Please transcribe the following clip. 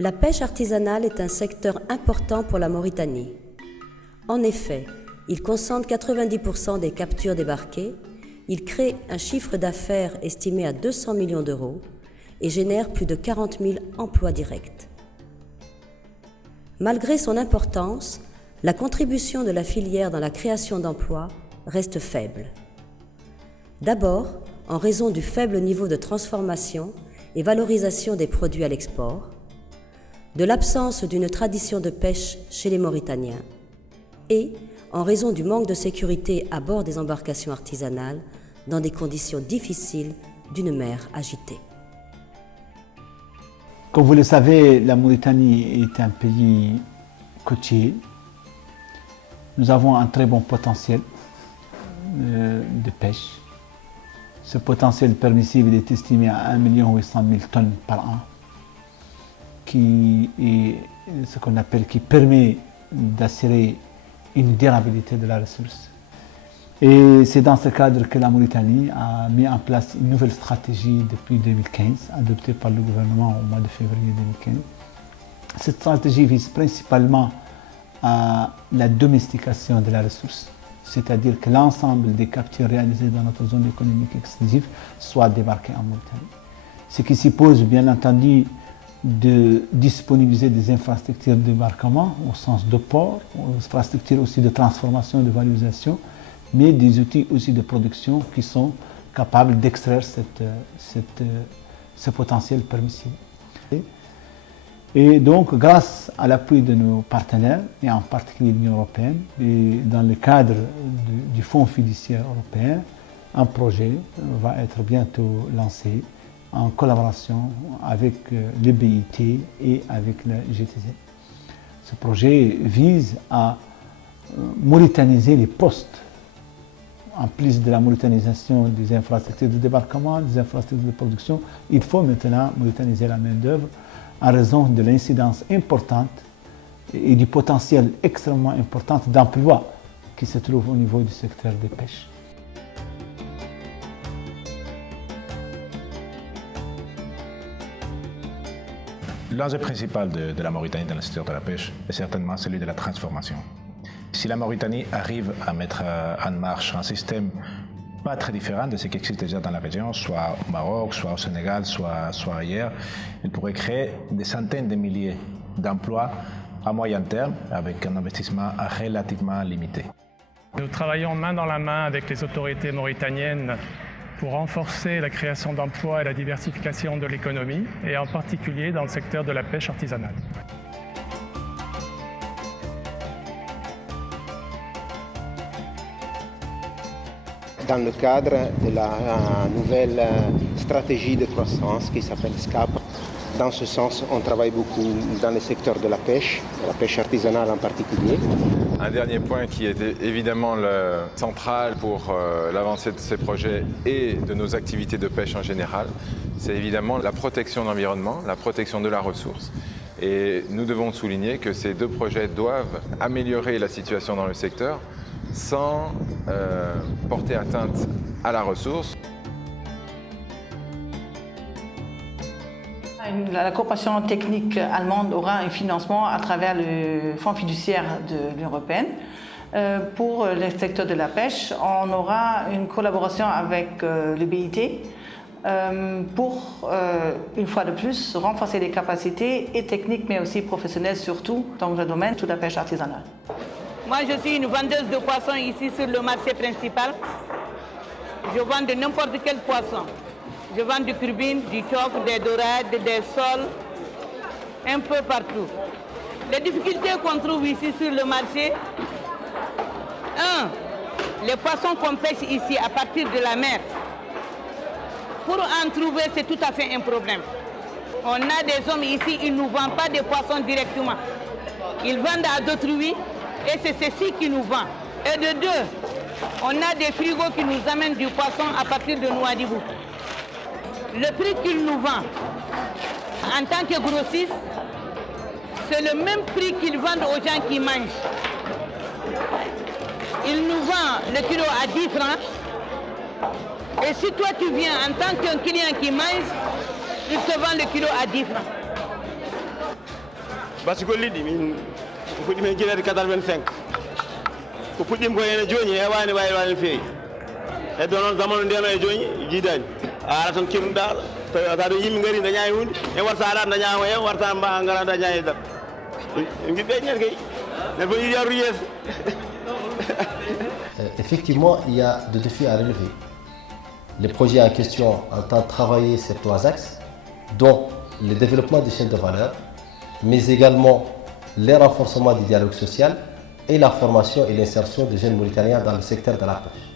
La pêche artisanale est un secteur important pour la Mauritanie. En effet, il concentre 90% des captures débarquées, il crée un chiffre d'affaires estimé à 200 millions d'euros et génère plus de 40 000 emplois directs. Malgré son importance, la contribution de la filière dans la création d'emplois reste faible. D'abord, en raison du faible niveau de transformation et valorisation des produits à l'export, de l'absence d'une tradition de pêche chez les Mauritaniens et en raison du manque de sécurité à bord des embarcations artisanales dans des conditions difficiles d'une mer agitée. Comme vous le savez, la Mauritanie est un pays côtier. Nous avons un très bon potentiel de pêche. Ce potentiel permissible est estimé à 1 800 000 tonnes par an, qui est ce qu'on appelle, qui permet d'assurer une durabilité de la ressource. Et c'est dans ce cadre que la Mauritanie a mis en place une nouvelle stratégie depuis 2015, adoptée par le gouvernement au mois de février 2015. Cette stratégie vise principalement à la domestication de la ressource, c'est-à-dire que l'ensemble des captures réalisées dans notre zone économique exclusive soient débarquées en Mauritanie. Ce qui suppose bien entendu de disponibiliser des infrastructures de débarquement au sens de port, infrastructures aussi de transformation et de valorisation, mais des outils aussi de production qui sont capables d'extraire ce potentiel permissible. Et donc, grâce à l'appui de nos partenaires, et en particulier l'Union européenne, et dans le cadre du Fonds fiduciaire européen, un projet va être bientôt lancé en collaboration avec le BIT et avec la GTZ. Ce projet vise à mauritaniser les postes, en plus de la mauritanisation des infrastructures de débarquement, des infrastructures de production. Il faut maintenant mauritaniser la main-d'œuvre en raison de l'incidence importante et du potentiel extrêmement important d'emploi qui se trouve au niveau du secteur des pêches. L'enjeu principal de la Mauritanie dans le secteur de la pêche est certainement celui de la transformation. Si la Mauritanie arrive à mettre en marche un système pas très différent de ce qui existe déjà dans la région, soit au Maroc, soit au Sénégal, soit ailleurs, elle pourrait créer des centaines de milliers d'emplois à moyen terme avec un investissement relativement limité. Nous travaillons main dans la main avec les autorités mauritaniennes pour renforcer la création d'emplois et la diversification de l'économie, et en particulier dans le secteur de la pêche artisanale. Dans le cadre de la nouvelle stratégie de croissance qui s'appelle SCAP, dans ce sens, on travaille beaucoup dans le secteur de la pêche artisanale en particulier. Un dernier point qui est évidemment central pour l'avancée de ces projets et de nos activités de pêche en général, c'est évidemment la protection de l'environnement, la protection de la ressource. Et nous devons souligner que ces deux projets doivent améliorer la situation dans le secteur sans porter atteinte à la ressource. La coopération technique allemande aura un financement à travers le Fonds fiduciaire de l'Union européenne. Pour le secteur de la pêche, on aura une collaboration avec le BIT pour, une fois de plus, renforcer les capacités et techniques, mais aussi professionnelles, surtout dans le domaine de la pêche artisanale. Moi, je suis une vendeuse de poissons ici sur le marché principal. Je vends de n'importe quel poisson. Je vends du curbine, du choc, des dorades, des sols, un peu partout. Les difficultés qu'on trouve ici sur le marché, les poissons qu'on pêche ici à partir de la mer, pour en trouver, c'est tout à fait un problème. On a des hommes ici, ils ne nous vendent pas des poissons directement. Ils vendent à d'autrui. Et c'est ceci qui nous vend. Et de deux, on a des frigos qui nous amènent du poisson à partir de Nouadhibou. Le prix qu'ils nous vendent en tant que grossiste, c'est le même prix qu'ils vendent aux gens qui mangent. Ils nous vendent le kilo à 10 francs. Et si toi tu viens en tant qu'un client qui mange, ils te vendent le kilo à 10 francs. basi gollidi min fuɗɗi men guilade 85 ko puɗɗima ko ene joni hewani wawi feewi heddo noon zamanu ndeno e joni jiidani a ara tan kirnuɗa tawi ɗo yimɓe gari dañani hunde e warta aɗa dañama hen warta mba gara dañani e dar jiɗɓe ñen kay nen fo yiɗi arru yeeso. Effectivement, il y a des défis à relever. Les projets en question entendent travailler ces 3 axes, dont le développement des chaînes de valeur, mais également le renforcement du dialogue social et la formation et l'insertion des jeunes Mauritaniens dans le secteur de la pêche.